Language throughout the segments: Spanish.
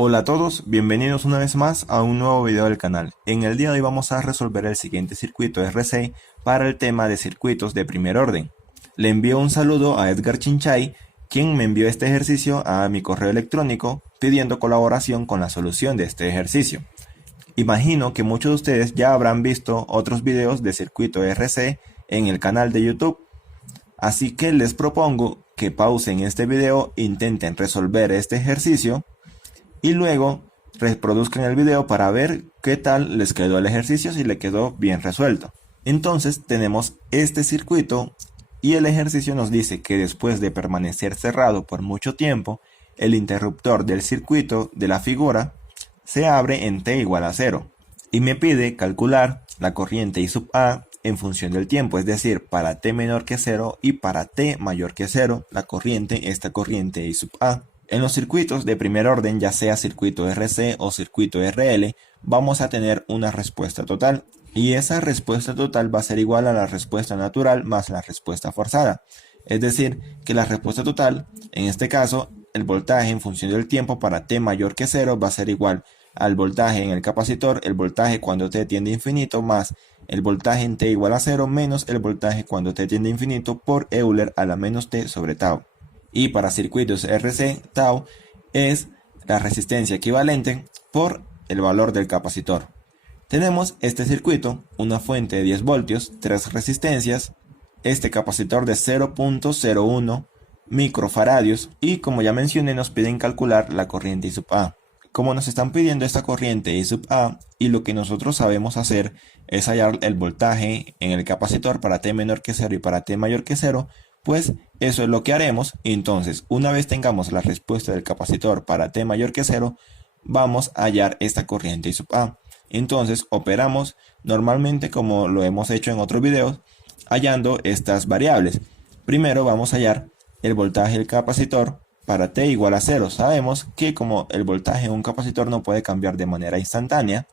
Hola a todos, bienvenidos una vez más a un nuevo video del canal. En el día de hoy vamos a resolver el siguiente circuito RC para el tema de circuitos de primer orden. Le envío un saludo a Edgar Chinchay, quien me envió este ejercicio a mi correo electrónico pidiendo colaboración con la solución de este ejercicio. Imagino que muchos de ustedes ya habrán visto otros videos de circuito RC en el canal de YouTube. Así que les propongo que pausen este video, intenten resolver este ejercicio y luego reproduzcan el video para ver qué tal les quedó el ejercicio, si le quedó bien resuelto. Entonces tenemos este circuito y el ejercicio nos dice que después de permanecer cerrado por mucho tiempo, el interruptor del circuito de la figura se abre en t igual a 0 y me pide calcular la corriente I sub A en función del tiempo, es decir, para t menor que 0 y para t mayor que 0, esta corriente I sub A. En los circuitos de primer orden, ya sea circuito RC o circuito RL, vamos a tener una respuesta total. Y esa respuesta total va a ser igual a la respuesta natural más la respuesta forzada. Es decir, que la respuesta total, en este caso, el voltaje en función del tiempo para t mayor que 0 va a ser igual al voltaje en el capacitor, el voltaje cuando t tiende a infinito, más el voltaje en t igual a 0 menos el voltaje cuando t tiende a infinito por Euler a la menos t sobre tau. Y para circuitos RC, tau es la resistencia equivalente por el valor del capacitor. Tenemos este circuito, una fuente de 10 voltios, 3 resistencias, este capacitor de 0.01 microfaradios y como ya mencioné nos piden calcular la corriente I sub A. Como nos están pidiendo esta corriente I sub A y lo que nosotros sabemos hacer es hallar el voltaje en el capacitor para t menor que 0 y para t mayor que 0, pues eso es lo que haremos. Entonces, una vez tengamos la respuesta del capacitor para t mayor que 0, vamos a hallar esta corriente I sub A. Entonces, operamos normalmente como lo hemos hecho en otros videos, hallando estas variables. Primero vamos a hallar el voltaje del capacitor para t igual a 0. Sabemos que como el voltaje en un capacitor no puede cambiar de manera instantánea,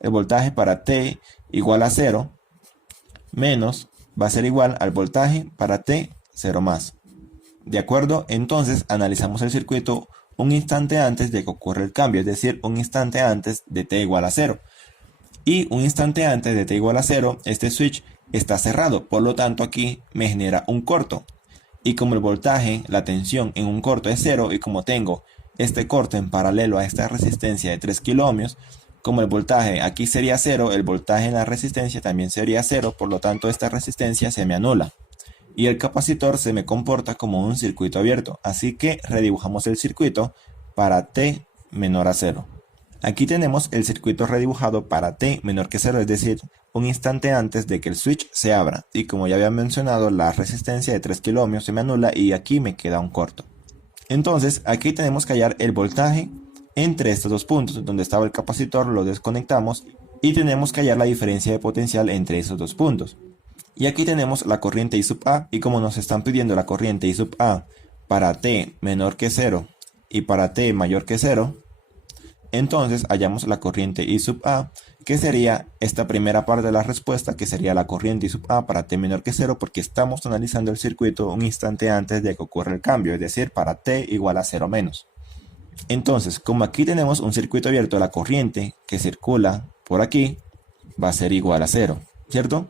el voltaje para t igual a 0 menos va a ser igual al voltaje para t 0 más. ¿De acuerdo? Entonces analizamos el circuito un instante antes de que ocurra el cambio, es decir, un instante antes de t igual a 0. Y un instante antes de t igual a 0, este switch está cerrado, por lo tanto aquí me genera un corto. Y como el voltaje, la tensión en un corto es 0 y como tengo este corto en paralelo a esta resistencia de 3 kiloohmios, como el voltaje aquí sería 0, el voltaje en la resistencia también sería 0, por lo tanto esta resistencia se me anula. Y el capacitor se me comporta como un circuito abierto, así que redibujamos el circuito para t menor a 0. Aquí tenemos el circuito redibujado para t menor que 0, es decir, un instante antes de que el switch se abra. Y como ya había mencionado, la resistencia de 3 kiloohmios se me anula y aquí me queda un corto. Entonces, aquí tenemos que hallar el voltaje entre estos dos puntos. Donde estaba el capacitor lo desconectamos y tenemos que hallar la diferencia de potencial entre esos dos puntos. Y aquí tenemos la corriente I sub A, y como nos están pidiendo la corriente I sub A para t menor que 0 y para t mayor que 0, entonces hallamos la corriente I sub A, que sería esta primera parte de la respuesta, que sería la corriente I sub A para t menor que 0, porque estamos analizando el circuito un instante antes de que ocurra el cambio, es decir, para t igual a 0 menos. Entonces, como aquí tenemos un circuito abierto, la corriente que circula por aquí va a ser igual a 0, ¿cierto?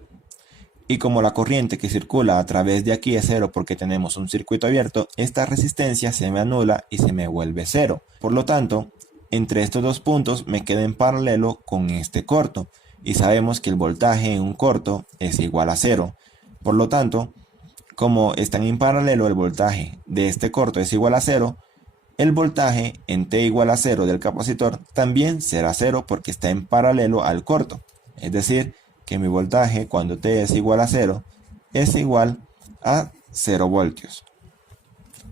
Y como la corriente que circula a través de aquí es 0 porque tenemos un circuito abierto, esta resistencia se me anula y se me vuelve 0. Por lo tanto, entre estos dos puntos me queda en paralelo con este corto. Y sabemos que el voltaje en un corto es igual a 0. Por lo tanto, como están en paralelo, el voltaje de este corto es igual a 0. El voltaje en t igual a 0 del capacitor también será 0 porque está en paralelo al corto. Es decir, que mi voltaje cuando t es igual a 0 es igual a 0 voltios.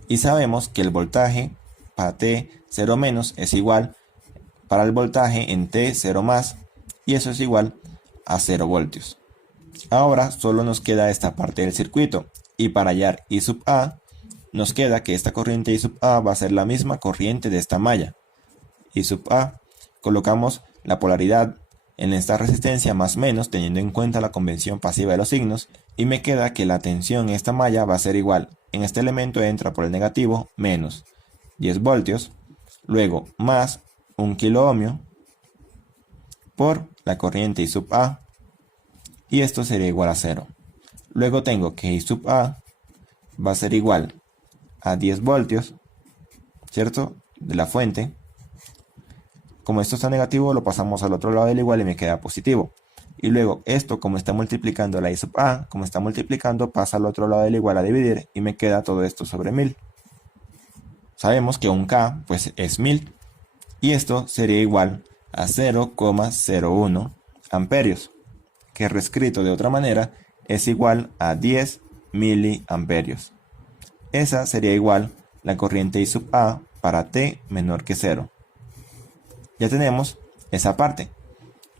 Y sabemos que el voltaje para t 0 menos es igual para el voltaje en t 0 más, y eso es igual a 0 voltios. Ahora solo nos queda esta parte del circuito, y para hallar I sub A nos queda que esta corriente I sub A va a ser la misma corriente de esta malla. I sub A, colocamos la polaridad en esta resistencia más menos teniendo en cuenta la convención pasiva de los signos, y me queda que la tensión en esta malla va a ser igual. En este elemento entra por el negativo menos 10 voltios, luego más 1 kilo ohmio por la corriente I sub A, y esto sería igual a 0. Luego tengo que I sub A va a ser igual a 10 voltios, ¿cierto? De la fuente. Como esto está negativo, lo pasamos al otro lado del igual y me queda positivo. Y luego esto, como está multiplicando la I sub A, como está multiplicando, pasa al otro lado del igual a dividir y me queda todo esto sobre 1000. Sabemos que un K pues es 1000 y esto sería igual a 0,01 amperios, que reescrito de otra manera es igual a 10 miliamperios. Esa sería igual la corriente I sub A para T menor que 0. Ya tenemos esa parte,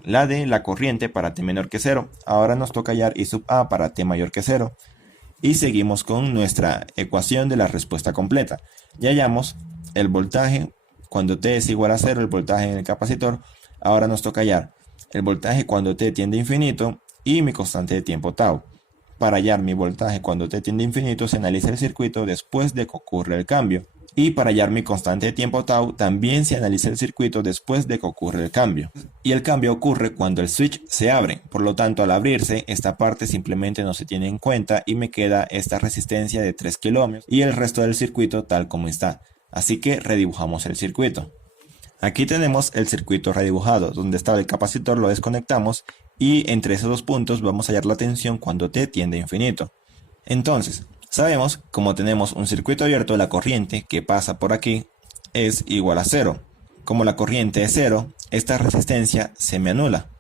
la de la corriente para T menor que 0. Ahora nos toca hallar I sub A para T mayor que 0. Y seguimos con nuestra ecuación de la respuesta completa. Ya hallamos el voltaje cuando T es igual a 0, el voltaje en el capacitor. Ahora nos toca hallar el voltaje cuando T tiende a infinito y mi constante de tiempo tau. Para hallar mi voltaje cuando T tiende a infinito se analiza el circuito después de que ocurre el cambio. Y para hallar mi constante de tiempo tau también se analiza el circuito después de que ocurre el cambio. Y el cambio ocurre cuando el switch se abre. Por lo tanto, al abrirse, esta parte simplemente no se tiene en cuenta y me queda esta resistencia de 3 kilo ohmios y el resto del circuito tal como está. Así que redibujamos el circuito. Aquí tenemos el circuito redibujado. Donde estaba el capacitor lo desconectamos y entre esos dos puntos vamos a hallar la tensión cuando T tiende a infinito. Entonces, sabemos, como tenemos un circuito abierto, la corriente que pasa por aquí es igual a 0. Como la corriente es 0, esta resistencia se me anula.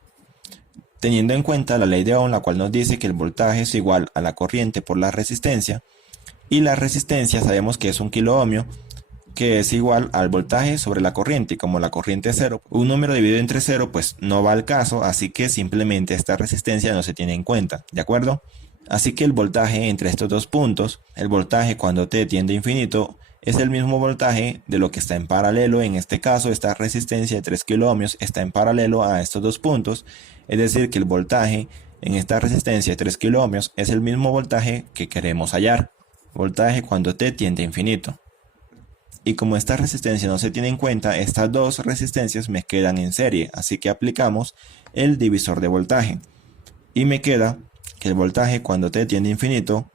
Teniendo en cuenta la ley de Ohm, la cual nos dice que el voltaje es igual a la corriente por la resistencia. Y la resistencia sabemos que es 1 kilo ohmio, que es igual al voltaje sobre la corriente. Y como la corriente es 0, un número dividido entre 0 pues no va al caso, así que simplemente esta resistencia no se tiene en cuenta, ¿de acuerdo? Así que el voltaje entre estos dos puntos, el voltaje cuando T tiende a infinito, es el mismo voltaje de lo que está en paralelo. En este caso, esta resistencia de 3 kilo ohmios está en paralelo a estos dos puntos. Es decir, que el voltaje en esta resistencia de 3 kilo ohmios es el mismo voltaje que queremos hallar. Voltaje cuando T tiende a infinito. Y como esta resistencia no se tiene en cuenta, estas dos resistencias me quedan en serie. Así que aplicamos el divisor de voltaje. Y me queda que el voltaje cuando T tiende a infinito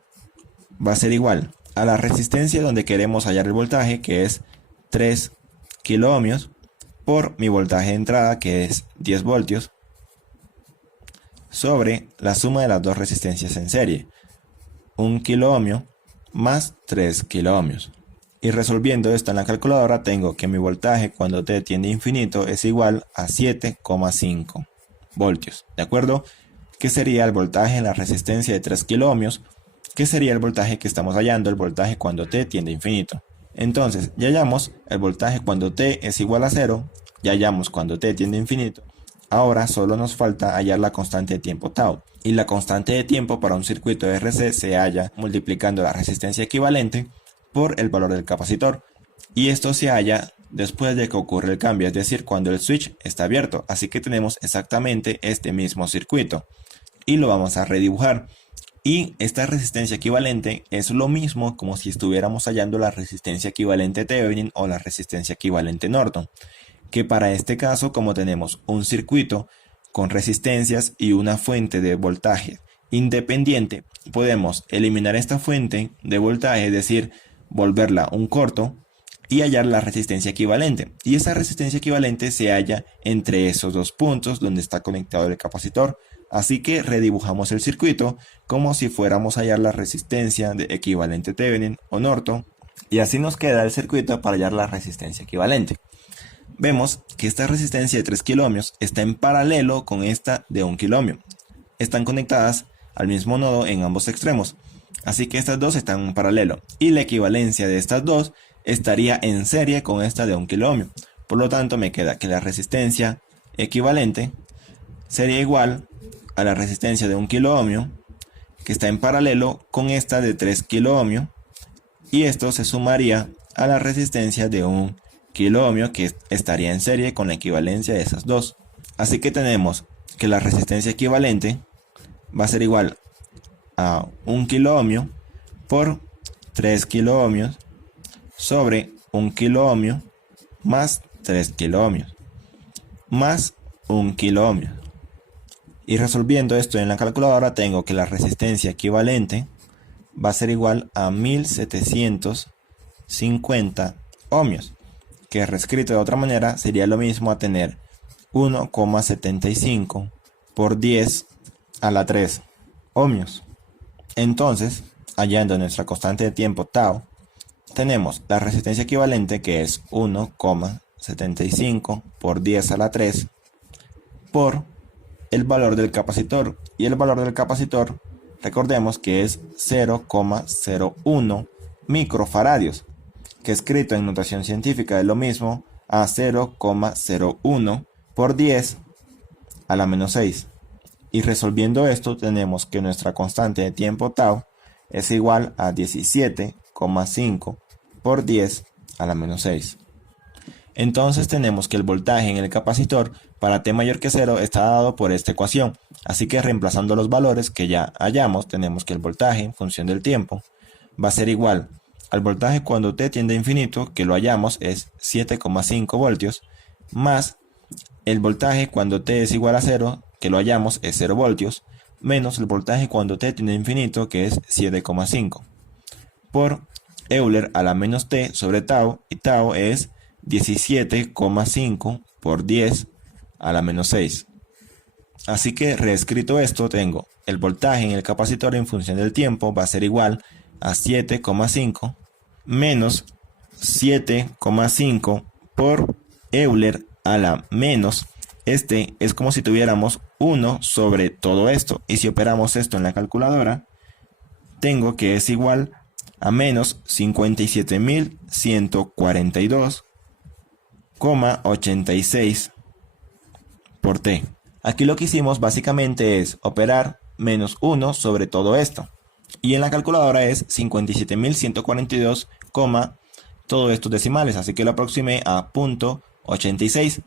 va a ser igual a la resistencia donde queremos hallar el voltaje, que es 3 kilo ohmios, por mi voltaje de entrada, que es 10 voltios, sobre la suma de las dos resistencias en serie, 1 kilo ohmio más 3 kilo ohmios. Y resolviendo esto en la calculadora tengo que mi voltaje cuando T tiende a infinito es igual a 7,5 voltios, ¿de acuerdo? Que sería el voltaje en la resistencia de 3 kilo ohmios, que sería el voltaje que estamos hallando, el voltaje cuando T tiende a infinito. Entonces, ya hallamos el voltaje cuando T es igual a 0, ya hallamos cuando T tiende a infinito. Ahora solo nos falta hallar la constante de tiempo tau. Y la constante de tiempo para un circuito RC se halla multiplicando la resistencia equivalente por el valor del capacitor. Y esto se halla después de que ocurre el cambio, es decir, cuando el switch está abierto. Así que tenemos exactamente este mismo circuito. Y lo vamos a redibujar. Y esta resistencia equivalente es lo mismo como si estuviéramos hallando la resistencia equivalente Thevenin o la resistencia equivalente Norton. Que para este caso, como tenemos un circuito con resistencias y una fuente de voltaje independiente, podemos eliminar esta fuente de voltaje, es decir, volverla un corto y hallar la resistencia equivalente. Y esa resistencia equivalente se halla entre esos dos puntos donde está conectado el capacitor. Así que redibujamos el circuito como si fuéramos a hallar la resistencia de equivalente Thevenin o Norton. Y así nos queda el circuito para hallar la resistencia equivalente. Vemos que esta resistencia de 3 kilo ohmios está en paralelo con esta de 1 kilo ohmio. Están conectadas al mismo nodo en ambos extremos. Así que estas dos están en paralelo. Y la equivalencia de estas dos estaría en serie con esta de 1 kilo ohmio. Por lo tanto, me queda que la resistencia equivalente sería igual a la resistencia de 1 kilo ohmio, que está en paralelo con esta de 3 kilo ohmio, y esto se sumaría a la resistencia de 1 kilo ohmio, que estaría en serie con la equivalencia de esas dos. Así que tenemos que la resistencia equivalente va a ser igual a 1 kilo ohmio por 3 kilo ohmios sobre 1 kilo ohmio más 3 kiloohmios más 1 kiloohmio. Y resolviendo esto en la calculadora tengo que la resistencia equivalente va a ser igual a 1750 ohmios, que reescrito de otra manera sería lo mismo a tener 1,75 por 10 a la 3 ohmios. Entonces, hallando nuestra constante de tiempo tau, tenemos la resistencia equivalente, que es 1,75 por 10 a la 3 por el valor del capacitor. Y el valor del capacitor, recordemos que es 0,01 microfaradios, que escrito en notación científica es lo mismo a 0,01 por 10 a la menos 6. Y resolviendo esto tenemos que nuestra constante de tiempo tau es igual a 17,5 por 10 a la menos 6. Entonces tenemos que el voltaje en el capacitor para t mayor que 0 está dado por esta ecuación. Así que reemplazando los valores que ya hallamos, tenemos que el voltaje en función del tiempo va a ser igual al voltaje cuando t tiende a infinito, que lo hallamos es 7,5 voltios, más el voltaje cuando t es igual a 0, que lo hallamos es 0 voltios, menos el voltaje cuando t tiende a infinito, que es 7,5, por Euler a la menos t sobre tau, y tau es 17,5 por 10 a la menos 6. Así que reescrito esto, tengo el voltaje en el capacitor en función del tiempo va a ser igual a 7,5 menos 7,5 por Euler a la menos, este es como si tuviéramos 1 sobre todo esto, y si operamos esto en la calculadora, tengo que es igual a menos 57.142,86 por t. Aquí lo que hicimos básicamente es operar menos 1 sobre todo esto, y en la calculadora es 57.142, todos estos decimales, así que lo aproximé a 0.86.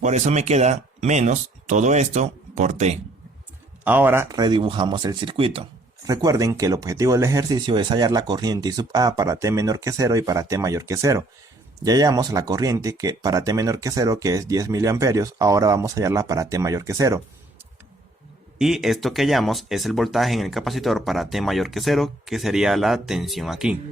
Por eso me queda menos todo esto por t. Ahora redibujamos el circuito. Recuerden que el objetivo del ejercicio es hallar la corriente I sub A para t menor que 0 y para t mayor que 0. Ya hallamos la corriente que para t menor que 0, que es 10 miliamperios, ahora vamos a hallarla para t mayor que 0. Y esto que hallamos es el voltaje en el capacitor para t mayor que 0, que sería la tensión aquí.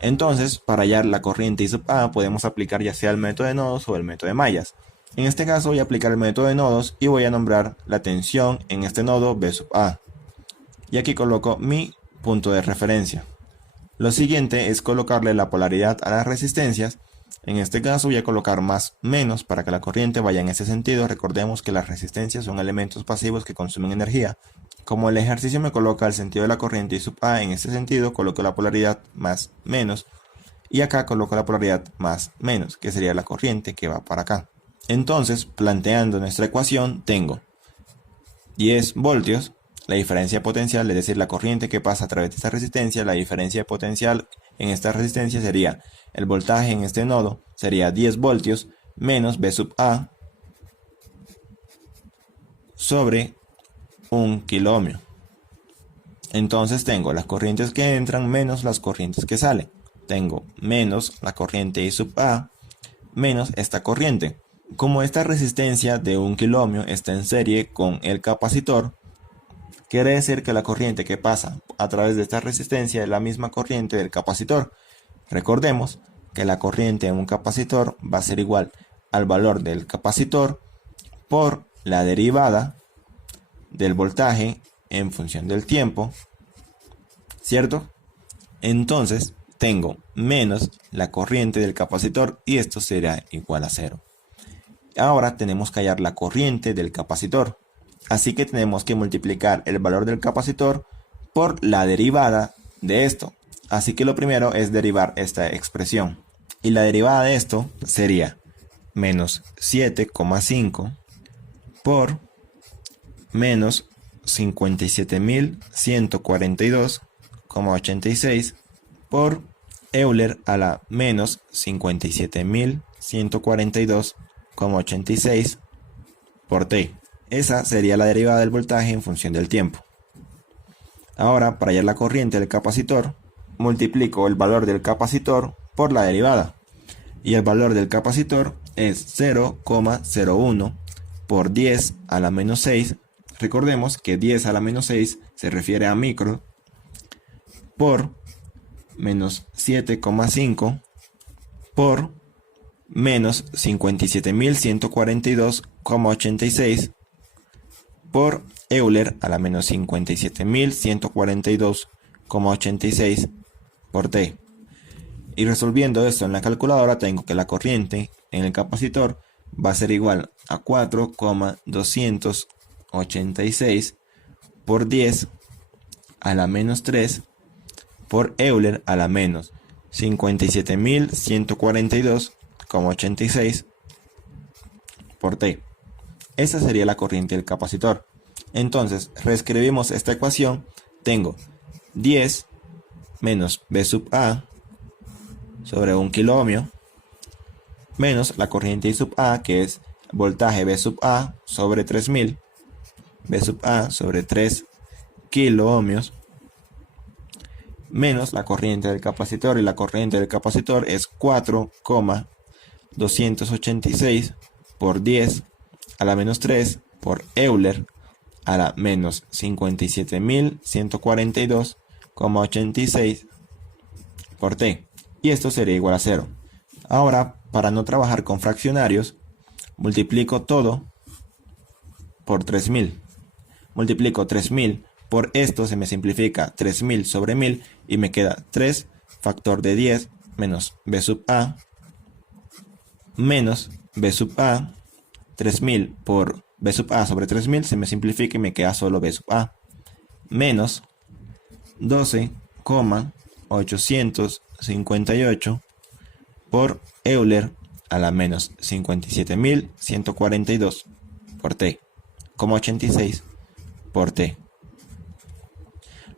Entonces, para hallar la corriente I sub A podemos aplicar ya sea el método de nodos o el método de mallas. En este caso voy a aplicar el método de nodos y voy a nombrar la tensión en este nodo B sub A. Y aquí coloco mi punto de referencia. Lo siguiente es colocarle la polaridad a las resistencias. En este caso voy a colocar más menos para que la corriente vaya en ese sentido. Recordemos que las resistencias son elementos pasivos que consumen energía. Como el ejercicio me coloca el sentido de la corriente I sub A en este sentido, coloco la polaridad más menos. Y acá coloco la polaridad más menos, que sería la corriente que va para acá. Entonces, planteando nuestra ecuación, tengo 10 voltios. La diferencia potencial, es decir, la corriente que pasa a través de esta resistencia, la diferencia potencial en esta resistencia sería el voltaje en este nodo, sería 10 voltios menos B sub A sobre 1 kiloohmio. Entonces tengo las corrientes que entran menos las corrientes que salen. Tengo menos la corriente I sub A menos esta corriente. Como esta resistencia de 1 kiloohmio está en serie con el capacitor, quiere decir que la corriente que pasa a través de esta resistencia es la misma corriente del capacitor. Recordemos que la corriente en un capacitor va a ser igual al valor del capacitor por la derivada del voltaje en función del tiempo, ¿cierto? Entonces tengo menos la corriente del capacitor y esto será igual a 0. Ahora tenemos que hallar la corriente del capacitor. Así que tenemos que multiplicar el valor del capacitor por la derivada de esto. Así que lo primero es derivar esta expresión. Y la derivada de esto sería menos 7,5 por menos 57.142,86 por Euler a la menos 57.142,86 por t. Esa sería la derivada del voltaje en función del tiempo. Ahora, para hallar la corriente del capacitor, multiplico el valor del capacitor por la derivada. y el valor del capacitor es 0,01 por 10 a la menos 6. Recordemos que 10 a la menos 6 se refiere a micro, por menos 7,5 por menos 57.142,86 por Euler a la menos 57.142,86 por T. Y resolviendo esto en la calculadora tengo que la corriente en el capacitor va a ser igual a 4,286 por 10 a la menos 3 por Euler a la menos 57.142,86 por T. Esa sería la corriente del capacitor. Entonces, reescribimos esta ecuación. Tengo 10 menos V sub A sobre 1 kiloohmio menos la corriente I sub A, que es voltaje V sub A sobre 3000, V sub A sobre 3 kiloohmios, menos la corriente del capacitor, y la corriente del capacitor es 4,286 por 10 a la menos 3 por Euler a la menos 57.142,86 por T. Y esto sería igual a 0. Ahora, para no trabajar con fraccionarios, multiplico todo por 3000. Multiplico 3000 por esto, se me simplifica 3000 sobre 1000 y me queda 3 factor de 10 menos V sub A menos V sub A. 3000 por V sub A sobre 3000 se me simplifica y me queda solo V sub A menos 12,858 por Euler a la menos 57.142 por T, como 86 por T.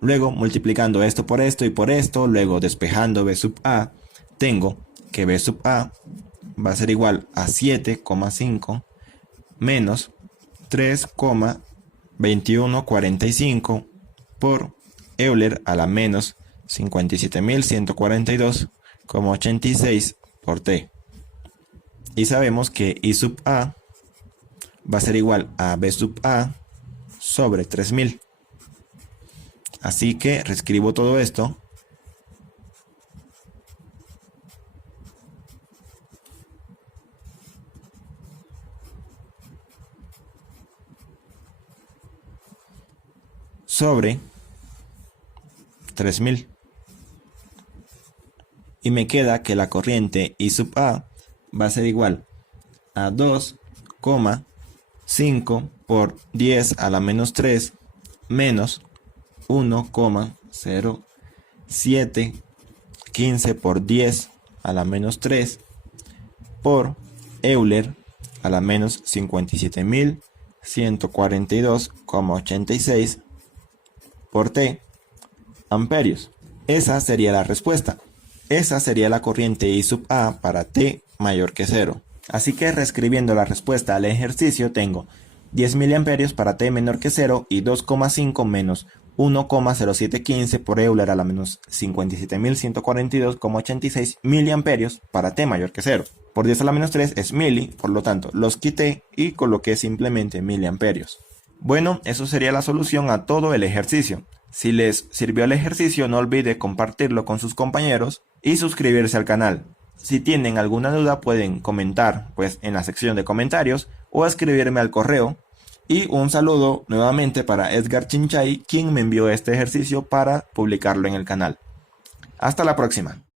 Luego, multiplicando esto por esto y por esto, luego despejando V sub A, tengo que V sub A va a ser igual a 7,5 menos 3,2145 por Euler a la menos 57.142,86 por T. Y sabemos que I sub A va a ser igual a V sub A sobre 3000. Así que reescribo todo esto. Sobre 3000. Y me queda que la corriente I sub A va a ser igual a 2,5 por 10 a la menos 3 menos 1,0715 por 10 a la menos 3 por Euler a la menos 57.142,86 por T amperios. Esa sería la respuesta. Esa sería la corriente I sub A para T mayor que 0. Así que reescribiendo la respuesta al ejercicio tengo 10 miliamperios para T menor que 0 y 2,5 menos 1,0715 por Euler a la menos 57.142,86 miliamperios para T mayor que 0. Por 10 a la menos 3 es mili, por lo tanto los quité y coloqué simplemente miliamperios. Bueno, eso sería la solución a todo el ejercicio. Si les sirvió el ejercicio, no olvide compartirlo con sus compañeros y suscribirse al canal. Si tienen alguna duda pueden comentar en la sección de comentarios o escribirme al correo. Y un saludo nuevamente para Edgar Chinchay, quien me envió este ejercicio para publicarlo en el canal. Hasta la próxima.